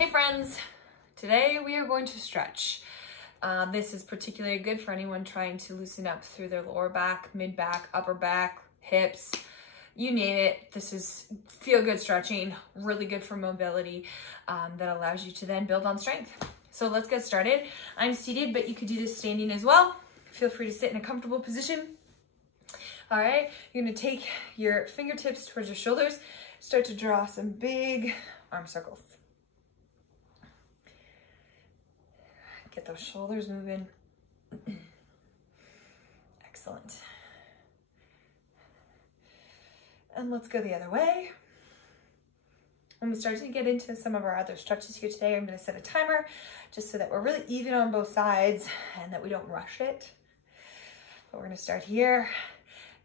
Hey friends, today we are going to stretch. This is particularly good for anyone trying to loosen up through their lower back, mid back, upper back, hips, you name it. This is feel good stretching, really good for mobility that allows you to then build on strength. So let's get started. I'm seated, but you could do this standing as well. Feel free to sit in a comfortable position. All right, you're gonna take your fingertips towards your shoulders, start to draw some big arm circles. Get those shoulders moving. Excellent. And let's go the other way. When we start to get into some of our other stretches here today, I'm going to set a timer just so that we're really even on both sides and that we don't rush it. But we're going to start here.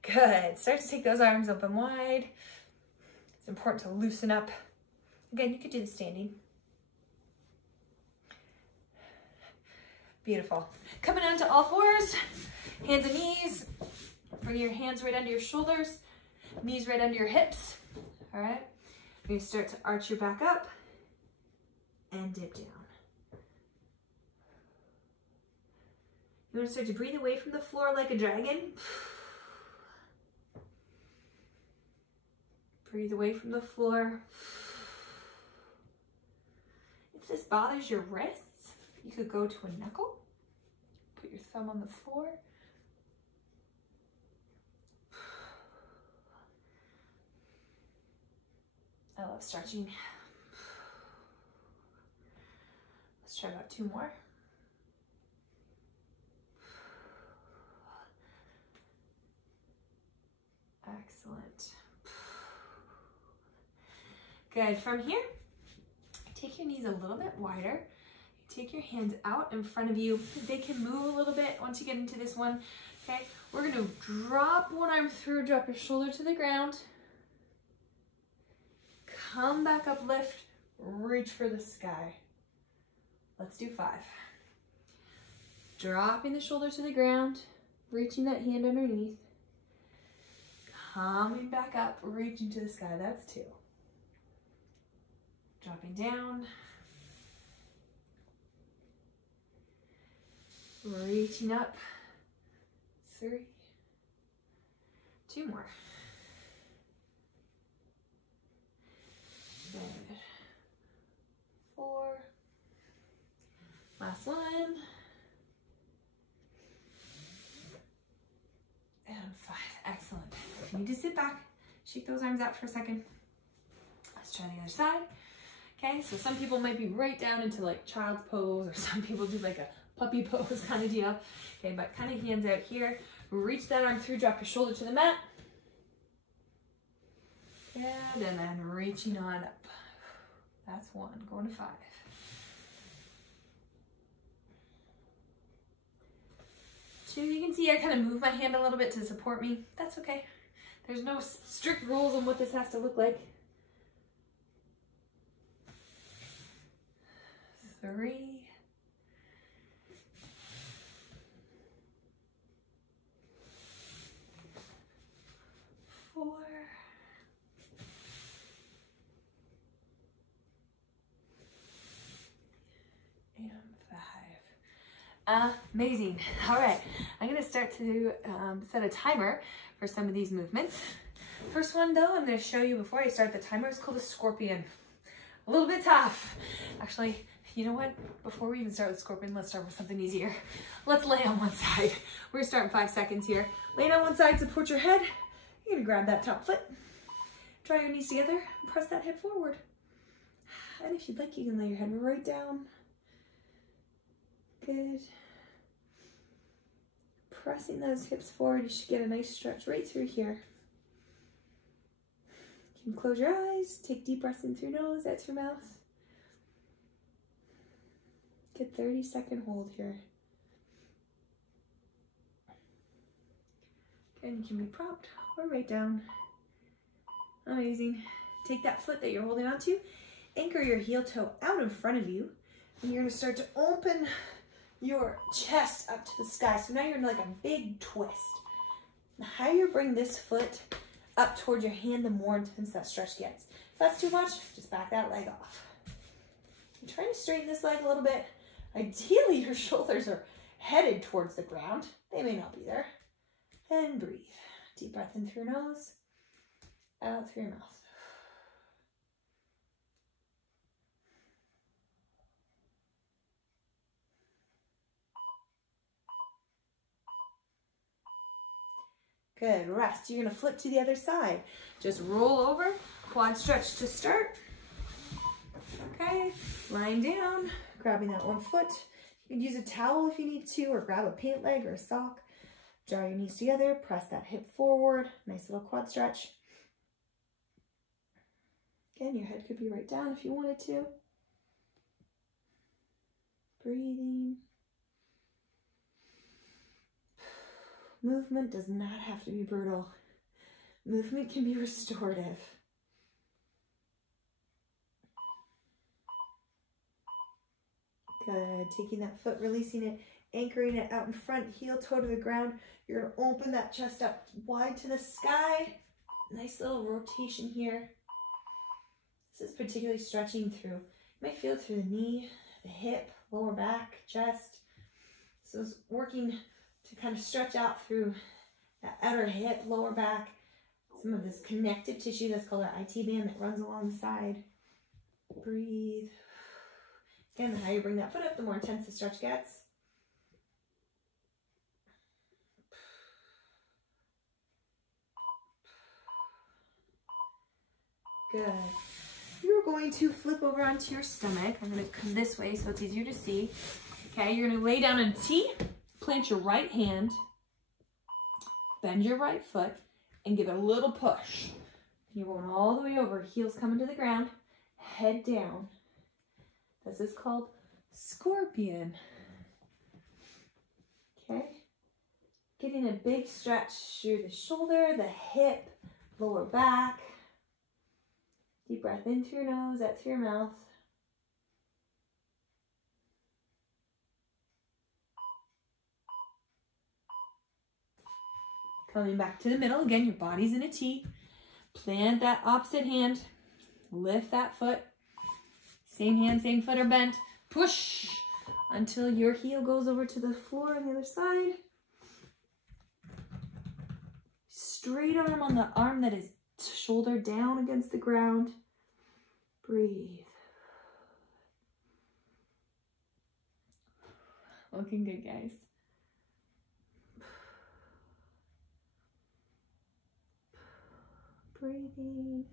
Good. Start to take those arms open wide. It's important to loosen up. Again, you could do the standing. Beautiful. Coming onto all fours, hands and knees. Bring your hands right under your shoulders, knees right under your hips. All right. You're gonna start to arch your back up and dip down. You want to start to breathe away from the floor like a dragon. Breathe away from the floor. If this bothers your wrists, you could go to a knuckle, put your thumb on the floor. I love stretching. Let's try about 2 more. Excellent. Good. From here, take your knees a little bit wider. Take your hands out in front of you. They can move a little bit once you get into this one. Okay, we're gonna drop one arm through, drop your shoulder to the ground. Come back up, lift, reach for the sky. Let's do 5. Dropping the shoulder to the ground, reaching that hand underneath. Coming back up, reaching to the sky, that's 2. Dropping down. Reaching up, 3, 2 more. Good. 4, last one, and 5. Excellent. If you need to sit back, shake those arms out for a second. Let's try the other side. Okay, so some people might be right down into like child's pose, or some people do like a puppy pose kind of deal. Okay, but kind of hands out here. Reach that arm through, drop your shoulder to the mat. Good, and then reaching on up. That's 1, going to 5. Two, you can see I kind of move my hand a little bit to support me. That's okay. There's no strict rules on what this has to look like. 3. 4. And 5. Amazing. All right, I'm gonna start to set a timer for some of these movements. First one though, I'm gonna show you before I start the timer. It's called a scorpion. A little bit tough. Actually, you know what? Before we even start with scorpion, let's start with something easier. Let's lay on one side. We're gonna start in 5 seconds here. Lay on one side, support your head. You're gonna grab that top foot, draw your knees together, and press that hip forward. And if you'd like, you can lay your head right down. Good. Pressing those hips forward, you should get a nice stretch right through here. You can close your eyes, take deep breaths in through your nose, out through your mouth. Get 30-second hold here. And you can be propped or right down. Amazing. Take that foot that you're holding on to, anchor your heel toe out in front of you, and you're gonna start to open your chest up to the sky. So now you're in like a big twist. The higher you bring this foot up towards your hand, the more intense that stretch gets. If that's too much, just back that leg off. You're trying to straighten this leg a little bit. Ideally, your shoulders are headed towards the ground. They may not be there. And breathe. Deep breath in through your nose, out through your mouth. Good, rest. You're gonna flip to the other side. Just roll over, quad stretch to start. Okay, lying down, grabbing that one foot. You can use a towel if you need to, or grab a pant leg or a sock. Draw your knees together, press that hip forward. Nice little quad stretch. Again, your head could be right down if you wanted to. Breathing. Movement does not have to be brutal. Movement can be restorative. Good. Taking that foot, releasing it, anchoring it out in front, heel toe to the ground. You're going to open that chest up wide to the sky. Nice little rotation here. This is particularly stretching through. You might feel it through the knee, the hip, lower back, chest. So it's working to kind of stretch out through that outer hip, lower back, some of this connective tissue that's called our IT band that runs along the side. Breathe. Again, the higher you bring that foot up, the more intense the stretch gets. Good. You're going to flip over onto your stomach. I'm going to come this way so it's easier to see. Okay, you're going to lay down in a T, plant your right hand, bend your right foot, and give it a little push. You're going all the way over, heels coming to the ground, head down. This is called scorpion. Okay, getting a big stretch through the shoulder, the hip, lower back. Deep breath in through your nose, out through your mouth. Coming back to the middle. Again, your body's in a T. Plant that opposite hand. Lift that foot. Same hand, same foot are bent. Push until your heel goes over to the floor on the other side. Straight arm on the arm that is shoulder down against the ground. Breathe. Looking good, guys. Breathing.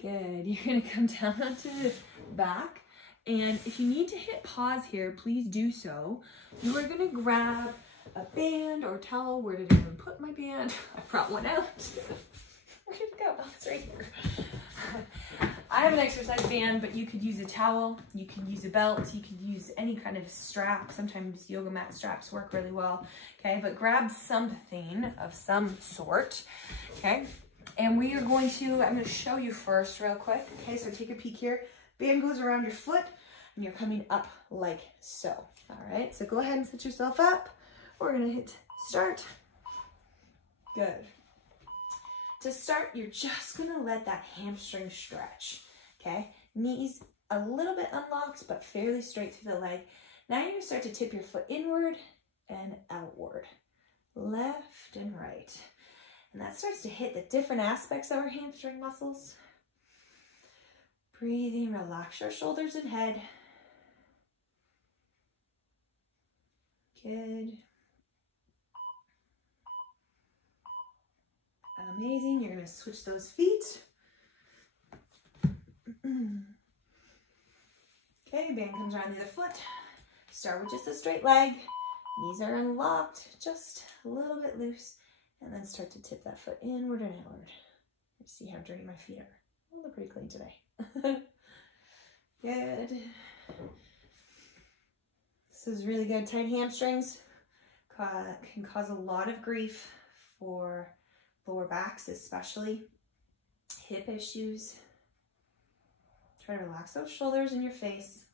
Good. You're going to come down onto the back. And if you need to hit pause here, please do so. You are going to grab a band or towel. Where did I even put my band? I brought one out. Where did it go? Oh, it's right here. I have an exercise band, but you could use a towel. You can use a belt. You could use any kind of strap. Sometimes yoga mat straps work really well. Okay, but grab something of some sort. Okay, and we are going to, I'm going to show you first real quick. Okay, so take a peek here. Band goes around your foot and you're coming up like so. All right, so go ahead and set yourself up. We're gonna hit start. Good. To start, you're just gonna let that hamstring stretch, okay? Knees a little bit unlocked, but fairly straight through the leg. Now you're gonna start to tip your foot inward and outward, left and right. And that starts to hit the different aspects of our hamstring muscles. Breathing, relax your shoulders and head. Good. Amazing. You're going to switch those feet. Okay, band comes around the other foot. Start with just a straight leg. Knees are unlocked, just a little bit loose. And then start to tip that foot inward and outward. Let's see how dirty my feet are. Oh, they're pretty clean today. Good. This is really good. Tight hamstrings can cause a lot of grief for lower backs, especially hip issues. Try to relax those shoulders and your face.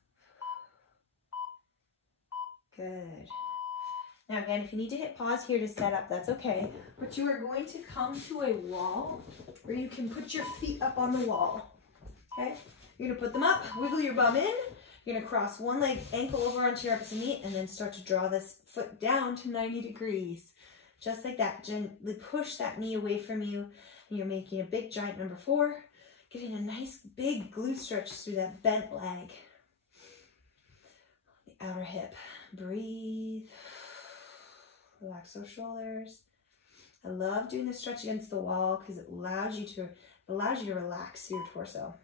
Good. Now again, if you need to hit pause here to set up, that's okay. But you are going to come to a wall where you can put your feet up on the wall, okay? You're gonna put them up, wiggle your bum in. You're gonna cross one leg, ankle over onto your opposite knee, and then start to draw this foot down to 90 degrees. Just like that, gently push that knee away from you. And you're making a big giant number 4, getting a nice big glute stretch through that bent leg. The outer hip, breathe. Relax those shoulders. I love doing this stretch against the wall because it allows you to relax your torso.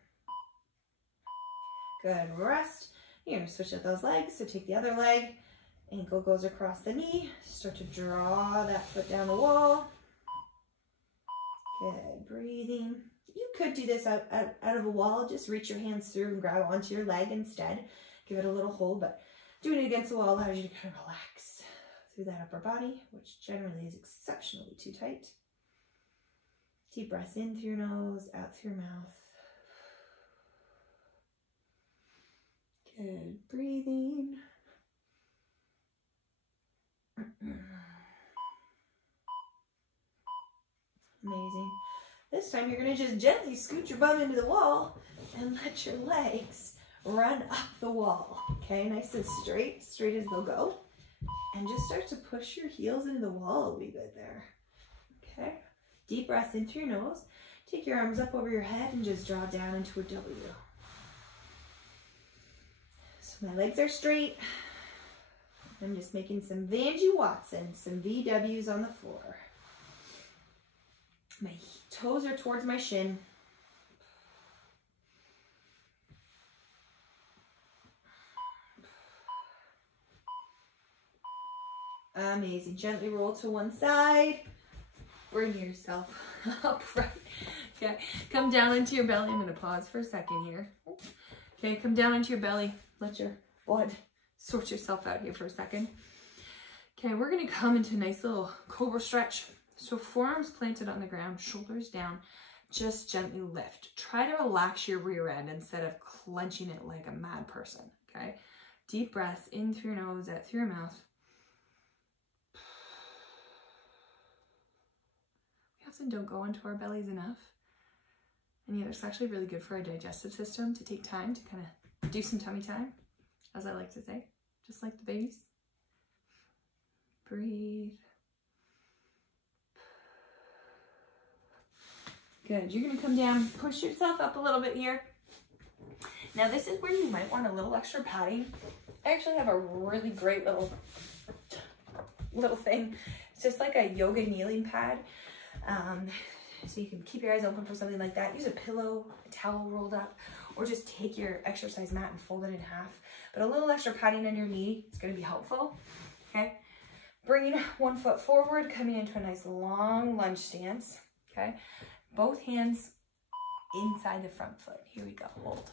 Good, rest. You're gonna switch out those legs. So take the other leg, ankle goes across the knee. Start to draw that foot down the wall. Good, breathing. You could do this out of a wall. Just reach your hands through and grab onto your leg instead. Give it a little hold, but doing it against the wall allows you to kind of relax through that upper body, which generally is exceptionally too tight. Deep breaths in through your nose, out through your mouth. Good, breathing. Amazing. This time you're going to just gently scoot your bum into the wall and let your legs run up the wall. Okay, nice and straight as they'll go. And just start to push your heels into the wall a wee bit there. Okay, deep breaths in through your nose. Take your arms up over your head and just draw down into a W. So my legs are straight. I'm just making some Vanjie Watson, some VWs on the floor. My toes are towards my shin. Amazing. Gently roll to one side. Bring yourself upright. Okay, come down into your belly. I'm going to pause for a second here. Okay, come down into your belly. Let your blood sort yourself out here for a second. Okay, we're going to come into a nice little cobra stretch. So forearms planted on the ground, shoulders down. Just gently lift. Try to relax your rear end instead of clenching it like a mad person. Okay, deep breaths in through your nose, out through your mouth. We often don't go into our bellies enough. And yet it's actually really good for our digestive system to take time to kind of do some tummy time, as I like to say, just like the babies. Breathe. Good. You're going to come down, push yourself up a little bit here. Now this is where you might want a little extra padding. I actually have a really great little thing. It's just like a yoga kneeling pad. So you can keep your eyes open for something like that. Use a pillow, a towel rolled up, or just take your exercise mat and fold it in half. But a little extra padding on your knee is going to be helpful. Okay. Bringing one foot forward, coming into a nice long lunge stance. Okay. Both hands inside the front foot. Here we go. Hold.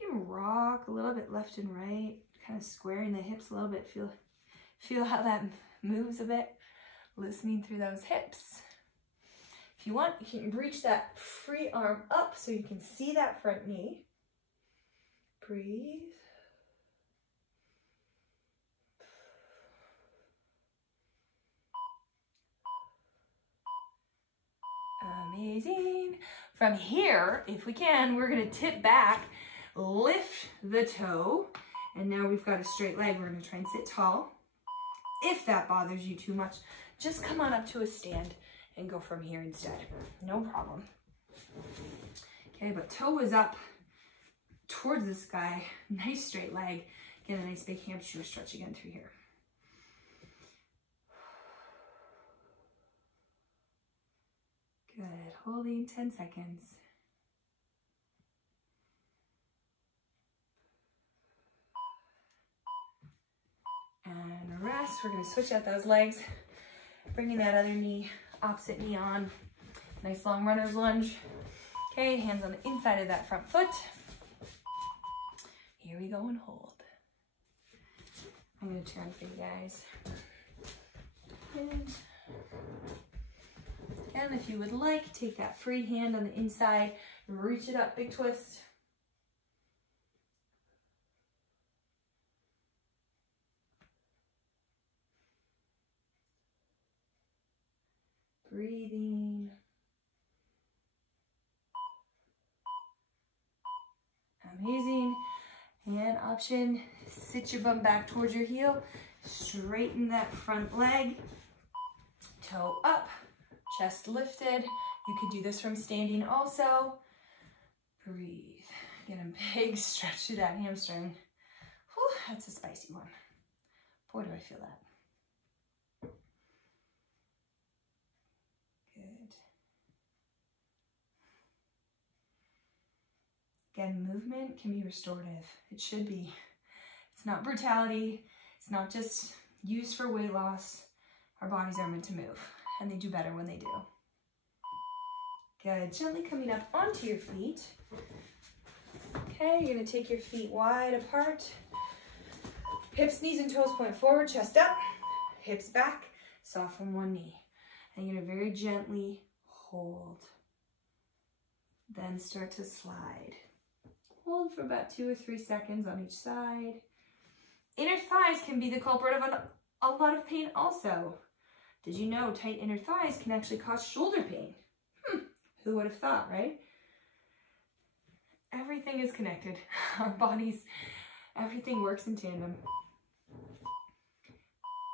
You can rock a little bit left and right, kind of squaring the hips a little bit. Feel how that moves a bit. Listening through those hips. If you want, you can reach that free arm up so you can see that front knee. Breathe. Amazing. From here, if we can, we're going to tip back, lift the toe, and now we've got a straight leg. We're going to try and sit tall. If that bothers you too much, just come on up to a stand and go from here instead. No problem. Okay, but toe is up towards the sky. Nice straight leg. Get a nice big hamstring stretch again through here. Good. Holding 10 seconds. And rest. We're going to switch out those legs. Bringing that other knee, opposite knee on. Nice long runner's lunge. Okay, hands on the inside of that front foot. Here we go and hold. I'm going to turn for you guys. And if you would like, take that free hand on the inside, reach it up, big twist. Breathing. Amazing. And option, sit your bum back towards your heel. Straighten that front leg. Toe up, chest lifted. You could do this from standing also. Breathe. Get a big stretch through that hamstring. Whew, that's a spicy one. Boy, do I feel that. Good. Again, movement can be restorative. It should be. It's not brutality. It's not just used for weight loss. Our bodies are meant to move, and they do better when they do. Good. Gently coming up onto your feet. Okay, you're going to take your feet wide apart. Hips, knees, and toes point forward, chest up, hips back, soften one knee. And you're going to very gently hold. Then start to slide. Hold for about 2 or 3 seconds on each side. Inner thighs can be the culprit of a lot of pain also. Did you know tight inner thighs can actually cause shoulder pain? Who would have thought, right? Everything is connected. Our bodies, everything works in tandem.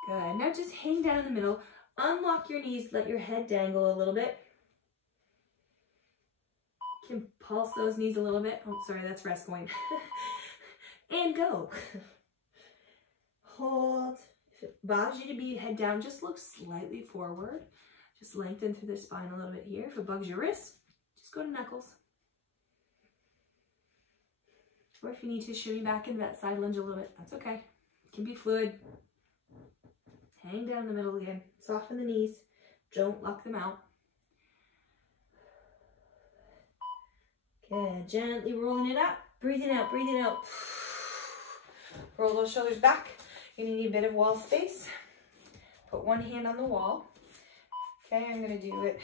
Good. Now just hang down in the middle. Unlock your knees. Let your head dangle a little bit. You can pulse those knees a little bit. Oh, sorry, that's rest going. And go. Hold. If it bothers you to be head down, just look slightly forward. Just lengthen through the spine a little bit here. If it bugs your wrists, just go to knuckles. Or if you need to shimmy back into that side lunge a little bit, that's okay. It can be fluid. Hang down in the middle again. Soften the knees. Don't lock them out. Good. Gently rolling it up. Breathing out, breathing out. Roll those shoulders back. You're going to need a bit of wall space. Put one hand on the wall. Okay, I'm going to do it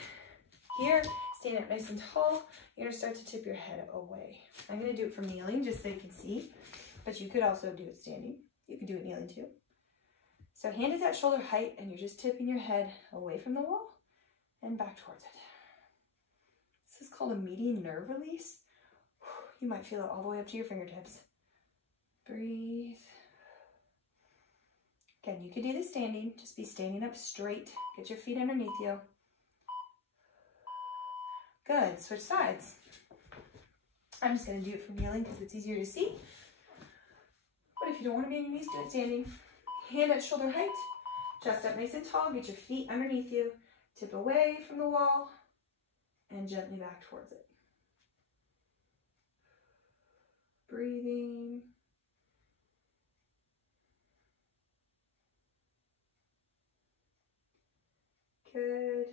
here. Stand up nice and tall. You're going to start to tip your head away. I'm going to do it from kneeling just so you can see, but you could also do it standing. You could do it kneeling too. So hand is at shoulder height and you're just tipping your head away from the wall and back towards it. This is called a median nerve release. You might feel it all the way up to your fingertips. Breathe. Again, you could do this standing. Just be standing up straight. Get your feet underneath you. Good. Switch sides. I'm just going to do it from kneeling because it's easier to see. But if you don't want to be on your knees, do it standing. Hand at shoulder height. Chest up nice and tall. Get your feet underneath you. Tip away from the wall and gently back towards it. Breathing. Good.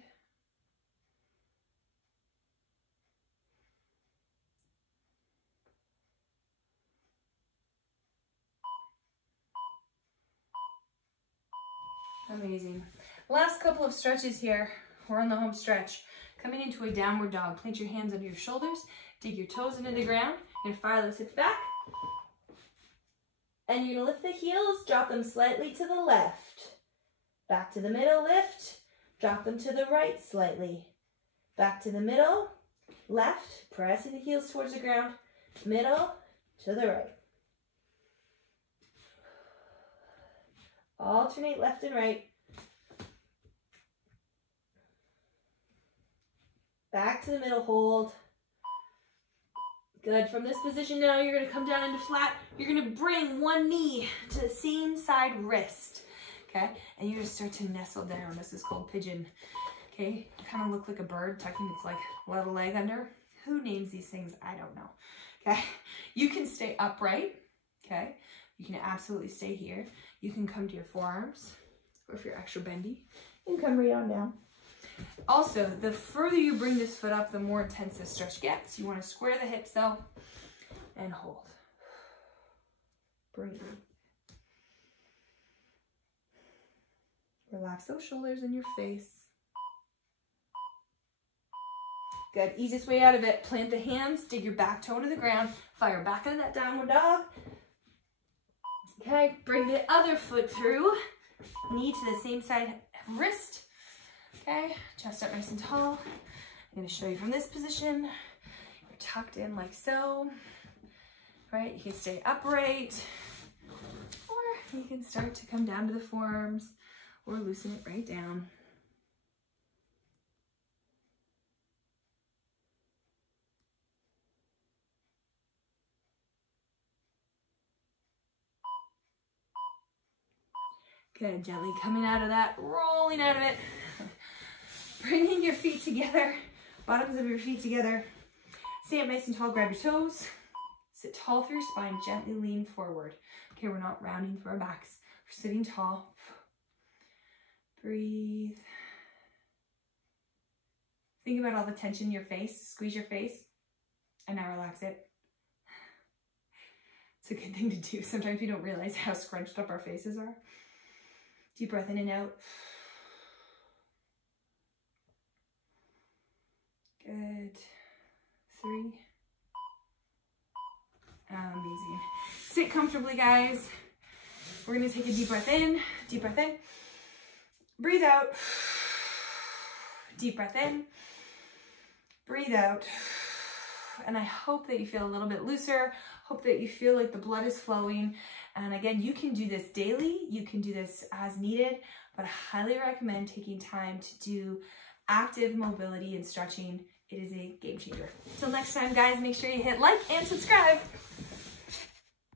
Amazing. Last couple of stretches here. We're on the home stretch. Coming into a downward dog. Plant your hands under your shoulders. Dig your toes into the ground. And fire those hips back. And you're going to lift the heels. Drop them slightly to the left. Back to the middle. Lift. Drop them to the right slightly. Back to the middle. Left. Pressing the heels towards the ground. Middle to the right. Alternate left and right. Back to the middle, hold. Good. From this position now, you're going to come down into flat. You're going to bring one knee to the same side wrist. Okay? And you're going to start to nestle down. This is called pigeon. Okay? You kind of look like a bird tucking its little leg under. Who names these things? I don't know. Okay? You can stay upright. Okay? You can absolutely stay here. You can come to your forearms, or if you're extra bendy, you can come right on down. Also, the further you bring this foot up, the more intense this stretch gets. You want to square the hips though, and hold. Breathe. Relax those shoulders and your face. Good. Easiest way out of it, plant the hands, dig your back toe into the ground, fire back into that downward dog. Okay, bring the other foot through, knee to the same side wrist. Okay, chest up nice and tall. I'm gonna show you from this position. You're tucked in like so, right? You can stay upright, or you can start to come down to the forearms or loosen it right down. Good, gently coming out of that, rolling out of it. Bringing your feet together, bottoms of your feet together. Stay up nice and tall, grab your toes. Sit tall through your spine, gently lean forward. Okay, we're not rounding through our backs. We're sitting tall. Breathe. Think about all the tension in your face. Squeeze your face, and now relax it. It's a good thing to do. Sometimes we don't realize how scrunched up our faces are. Deep breath in and out. Good. 3. Amazing. Sit comfortably, guys. We're going to take a deep breath in. Deep breath in. Breathe out. Deep breath in. Breathe out. And I hope that you feel a little bit looser. Hope that you feel like the blood is flowing. And again, you can do this daily. You can do this as needed, but I highly recommend taking time to do active mobility and stretching. It is a game changer. Till next time, guys, make sure you hit like and subscribe.